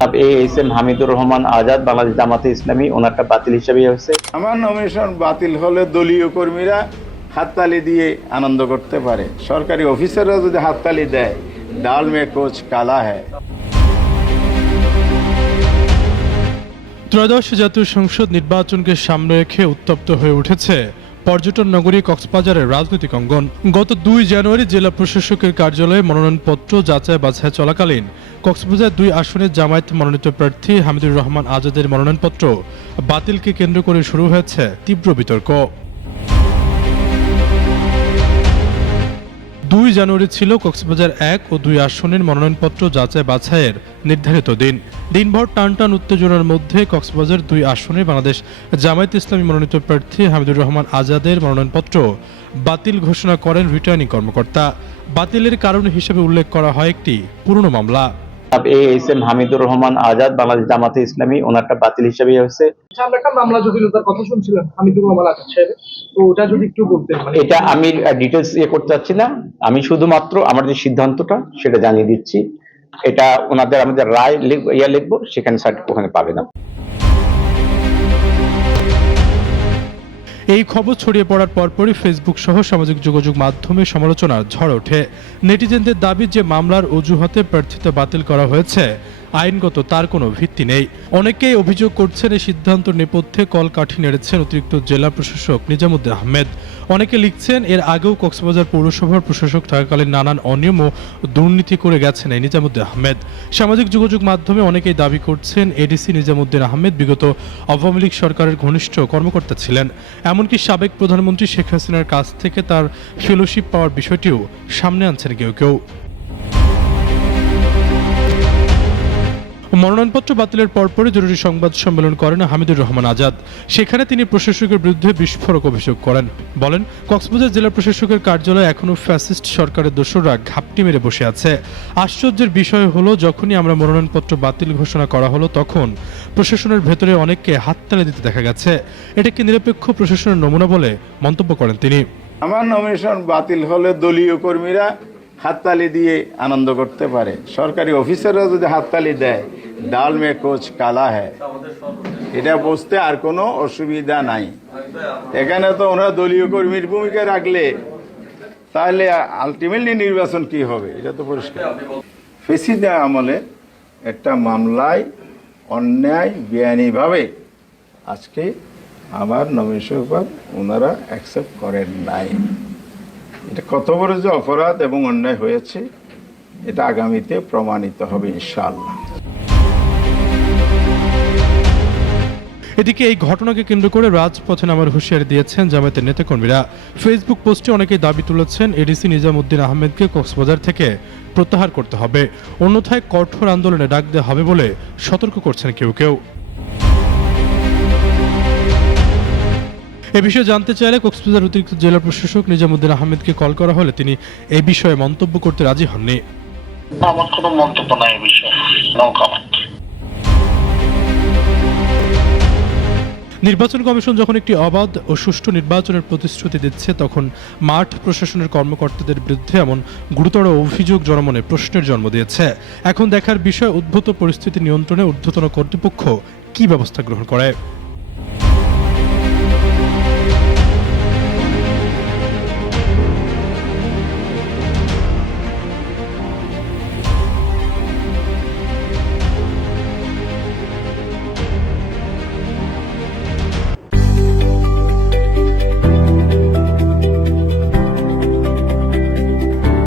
S M Hamidur Rahman Azad Bangladesh জামাতে ইসলামী ওনারটা বাতিল হিসেবে হয়েছে। আমার নমিনেশন বাতিল হলে দলীয় কর্মীরা হাততালি দিয়ে আনন্দ করতে পারে, সরকারি অফিসাররা যদি হাততালি দেয়, ডাল মে কোচ কালা হ্যায়। ত্রয়োদশ জাতীয় সংসদ নির্বাচনকে সামনে রেখে উত্তপ্ত হয়ে উঠেছে পর্যটন নগরী কক্সবাজারের রাজনৈতিক অঙ্গন। গত 2 জানুয়ারি জেলা প্রশাসকের কার্যালয়ে মনোনয়নপত্র যাচাই বাছাই চলাকালীন কক্সবাজার 2 আসনের জামায়াত মনোনীত প্রার্থী হামিদুর রহমান আজাদের মনোনয়নপত্র বাতিলকে কেন্দ্র করে শুরু হয়েছে তীব্র বিতর্ক। 2 জানুয়ারি ছিল কক্সবাজার 1 ও 2 আসনের মনোনয়নপত্র যাচাই বাছাইয়ের নির্ধারিত দিন। দিনভর টানটান উত্তেজনার মধ্যে কক্সবাজার 2 আসনে বাংলাদেশ জামায়াত ইসলামী মনোনীত প্রার্থী হামিদুর রহমান আজাদের মনোনয়নপত্র বাতিল ঘোষণা করেন রিটার্নিং কর্মকর্তা। বাতিলের কারণ হিসেবে উল্লেখ করা হয় একটি পুরনো মামলা। এস এম হামিদুর রহমান আজাদ বাংলাদেশ জামাতে ইসলামী ওনারটা বাতিল হিসেবে হয়েছে। আমরা একটা মামলা জটিলতার কথা শুনছিলাম হামিদুর রহমান আজাদ সাহেব, তো ওটা যদি একটু বলতেন। এটা আমি ডিটেলস করতে চাচ্ছি না, আমি শুধুমাত্র আমার যে সিদ্ধান্তটা সেটা জানিয়ে দিচ্ছি। এটা আমাদের রায় লিখবো, সেখানে ওখানে পাবে না। এই খবর ছড়িয়ে পড়ার পরপরই ফেসবুক সহ সামাজিক যোগাযোগ মাধ্যমে সমালোচনার ঝড় ওঠে। নেটিজেনদের দাবি যে মামলার অজুহাতে প্রার্থিতা বাতিল করা হয়েছে আইনগত তার কোনো ভিত্তি নেই। অনেকেই অভিযোগ করছেন এই সিদ্ধান্ত নেপথ্যে কলকাঠি নেড়েছেন অতিরিক্ত জেলা প্রশাসক নিজামুদ্দিন আহমেদ। অনেকে লিখছেন এর আগেও কক্সবাজার পৌরসভার প্রশাসক থাকাকালীন নানান অনিয়ম ও দুর্নীতি করে গেছেন এই নিজামুদ্দিন আহমেদ। সামাজিক যোগাযোগ মাধ্যমে অনেকেই দাবি করছেন এডিসি নিজামুদ্দিন আহমেদ বিগত আওয়ামী লীগ সরকারের ঘনিষ্ঠ কর্মকর্তা ছিলেন। এমনকি সাবেক প্রধানমন্ত্রী শেখ হাসিনার কাছ থেকে তার ফেলোশিপ পাওয়ার বিষয়টিও সামনে আনছেন কেউ কেউ। মনোনয়নপত্র বাতিলের পরপরই জরুরি সংবাদ সম্মেলন করেন হামিদুর রহমান আজাদ। সেখানে তিনি প্রশাসকের বিরুদ্ধে বিস্ফোরক অভিযোগ করেন। বলেন, কক্সবাজার জেলা প্রশাসকের কার্যালয়ে এখনো ফ্যাসিস্ট সরকারের দোসররা ঘাপটি মেরে বসে আছে। আশ্চর্যের বিষয় হলো, যখনই আমরা মনোনয়নপত্র বাতিল ঘোষণা করা হলো তখন প্রশাসনের ভেতরে অনেককে হাততালি দিতে দেখা গেছে। এটাকে নিরপেক্ষ প্রশাসনের নমুনা বলে মন্তব্য করেন তিনি। আমার নমিনেশন বাতিল হলে দলীয় কর্মীরা হাততালি দিয়ে আনন্দ করতে পারে, সরকারি অফিসাররা যদি হাততালি দেয়, ডাল মে কোচ কালা হ্যায়। এটা বুঝতে আর কোনো অসুবিধা নাই। এখানে তো ওনারা দলীয় কর্মীর ভূমিকা রাখলে তাহলে আলটিমেটলি নির্বাচন কি হবে এটা তো পরিষ্কার। ফেসিদা আমলে একটা মামলায় অন্যায় বেআইনিভাবে আজকে আমার নমিনেশন ওনারা অ্যাকসেপ্ট করেন নাই। এটা কত বড় যে অপরাধ এবং অন্যায় হয়েছে এটা আগামীতে প্রমাণিত হবে ইনশাআল্লাহ। এদিকে এই ঘটনাকে কেন্দ্র করে রাজপথে নামার হুঁশিয়ারি দিয়েছেন জামায়াতের নেতাকর্মীরা। ফেসবুক পোস্টে অনেকেই দাবি তুলেছেন এডিসি নিজামুদ্দিন আহমেদকে কক্সবাজার থেকে প্রত্যাহার করতে হবে, অন্যথায় কঠোর আন্দোলনে ডাক দেওয়া হবে বলে সতর্ক করছেন কেউ কেউ। এ বিষয়ে জানতে চাইলে কক্সবাজার অতিরিক্ত জেলা প্রশাসক নিজামুদ্দিন আহমেদকে কল করা হলে তিনি এই বিষয়ে মন্তব্য করতে রাজি হননি। আমার কোনো মন্তব্য নাই এই বিষয়ে, নো কমেন্ট। নির্বাচন কমিশন যখন একটি অবাধ ও সুষ্ঠু নির্বাচনের প্রতিশ্রুতি দিচ্ছে, তখন মাঠ প্রশাসনের কর্মকর্তাদের বিরুদ্ধে এমন গুরুতর অভিযোগ জনমনে প্রশ্নের জন্ম দিয়েছে। এখন দেখার বিষয় উদ্ভূত পরিস্থিতি নিয়ন্ত্রণে ঊর্ধ্বতন কর্তৃপক্ষ কী ব্যবস্থা গ্রহণ করে।